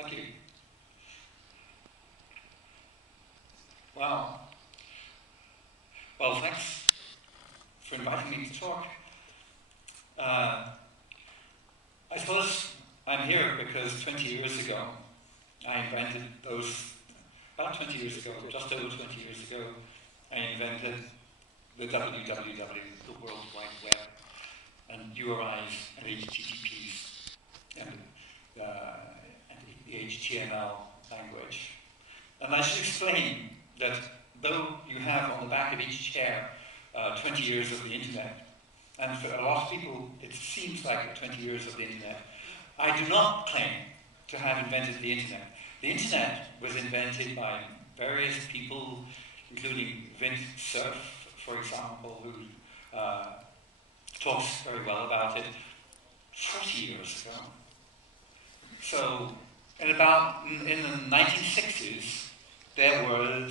Thank you. Wow. Well, thanks for inviting me to talk. I suppose I'm here because 20 years ago, I invented those, about 20 years ago, just over 20 years ago, I invented the www, the World Wide Web, and URIs and HTTPs, and the HTML language. And I should explain that though you have on the back of each chair 20 years of the internet, and for a lot of people it seems like 20 years of the internet, I do not claim to have invented the internet. The internet was invented by various people, including Vint Cerf, for example, who talks very well about it, 40 years ago. So, in the 1960s, there were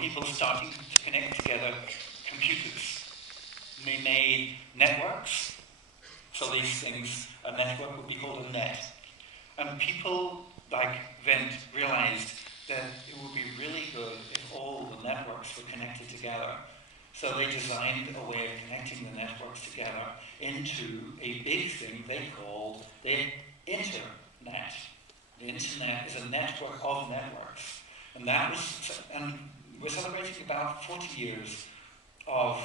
people starting to connect together computers. They made networks. So these things, a network would be called a net. And people like Vint realized that it would be really good if all the networks were connected together. So they designed a way of connecting the networks together into a big thing they called the internet. The internet is a network of networks. And we're celebrating about 40 years of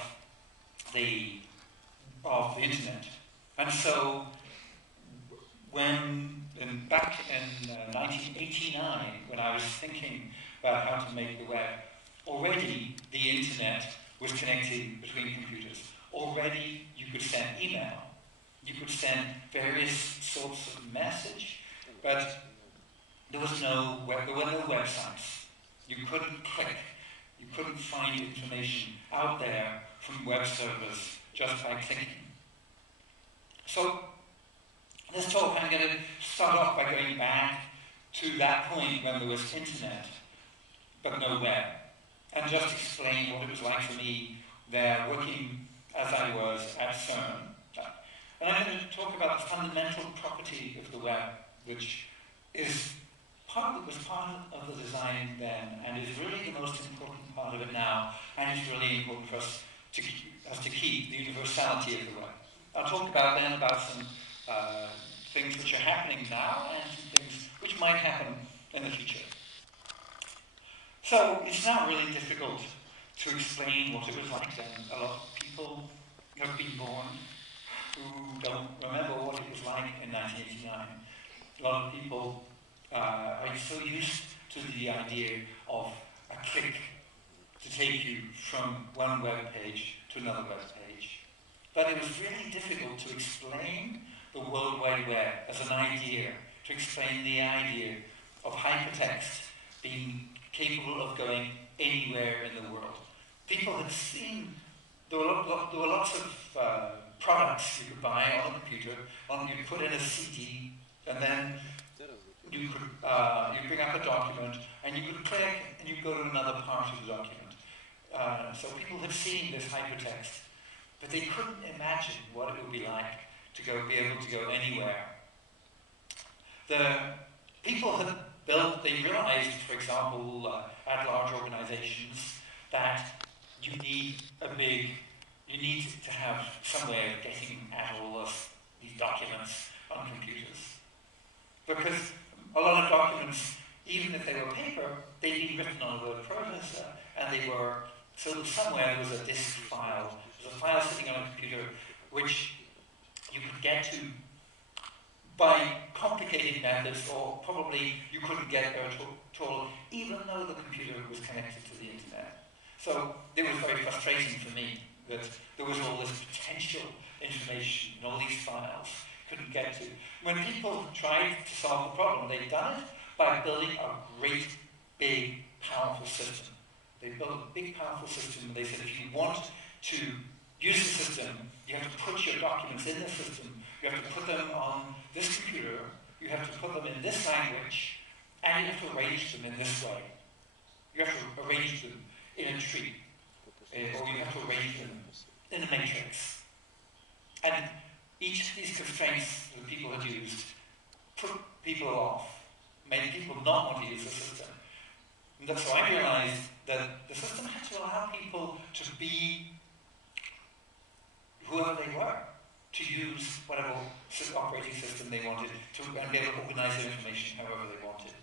the internet. And so back in 1989, when I was thinking about how to make the web, already the internet was connecting between computers. Already you could send email, you could send various sorts of message, but there were no websites. You couldn't click, you couldn't find information out there from web servers just by clicking. So this talk, I'm going to start off by going back to that point when there was internet, but no web, and just explain what it was like for me there, working as I was at CERN. And I'm going to talk about the fundamental property of the web, which was part of the design then, and is really the most important part of it now, and it's really important for us to keep the universality of the web. I'll talk about some things which are happening now and some things which might happen in the future. So it's now really difficult to explain what it was like then. A lot of people have been born who don't remember what it was like in 1989. A lot of people are so used to the idea of a click to take you from one web page to another web page. But it was really difficult to explain the World Wide Web as an idea, to explain the idea of hypertext being capable of going anywhere in the world. People had seen, there were lots of products you could buy on a computer, you could put in a CD, and then you could bring up a document, and you could click, and you go to another part of the document. So people had seen this hypertext, but they couldn't imagine what it would be like to be able to go anywhere. The people had they realized, for example, at large organizations, that you need to have some way of getting at all of these documents on computers. Because a lot of documents, even if they were paper, they'd been written on a word processor, and so somewhere there was a disk file. There's a file sitting on a computer which you could get to by complicated methods, or probably you couldn't get there at all, even though the computer was connected to the internet. So it was very frustrating for me that there was all this potential information and all these files couldn't get to. When people tried to solve the problem, they'd done it by building a great, big, powerful system. They built a big, powerful system, and they said, if you want to use the system, you have to put your documents in the system, you have to put them on this computer, you have to put them in this language, and you have to arrange them in this way. You have to arrange them in a tree, or you have to arrange them in a matrix. And each of these constraints that people had used put people off. made people not want to use the system. And that's so I realized that the system had to allow people to be whoever they were, to use whatever operating system they wanted, and be able to organize their information however they wanted.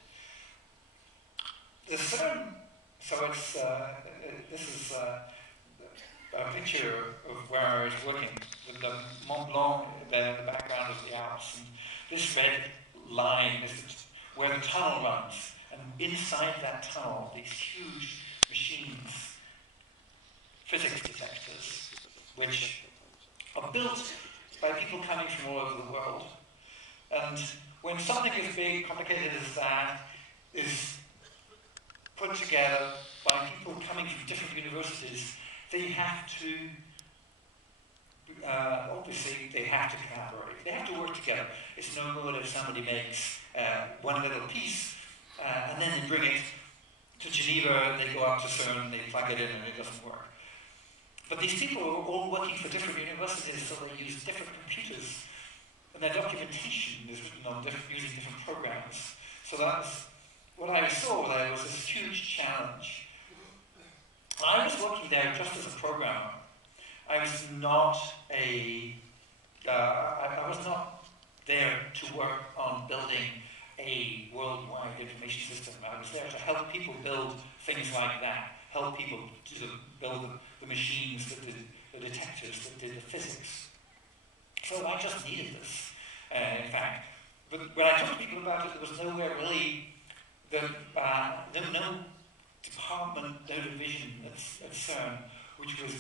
The CERN, so it's, this is a picture of where I was working with the Mont Blanc there in the background of the Alps. And this red line is where the tunnel runs. And inside that tunnel, these huge machines, physics detectors, which are built by people coming from all over the world. And when something as big, complicated as that is put together by people coming from different universities, they have to, obviously, they have to collaborate. They have to work together. It's no good if somebody makes one little piece and then they bring it to Geneva, they go up to CERN, they plug it in, and it doesn't work. But these people are all working for different universities, so they use different computers, and their documentation is written on using different programs. So that's what I saw there was this huge challenge. I was working there just as a programmer. I was not I was not there to work on building a worldwide information system. I was there to help people build things like that, help people to build the machines that did the detectors, that did the physics. So I just needed this, in fact. But when I talked to people about it, there was nowhere really, there was no department, no division at CERN, which was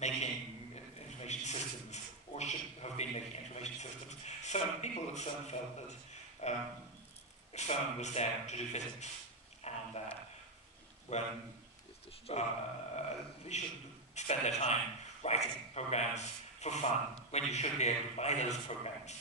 making information systems, or should have been making information systems. CERN, people at CERN felt that CERN was there to do physics, and when they should spend their time writing programs for fun, when you should be able to buy those programs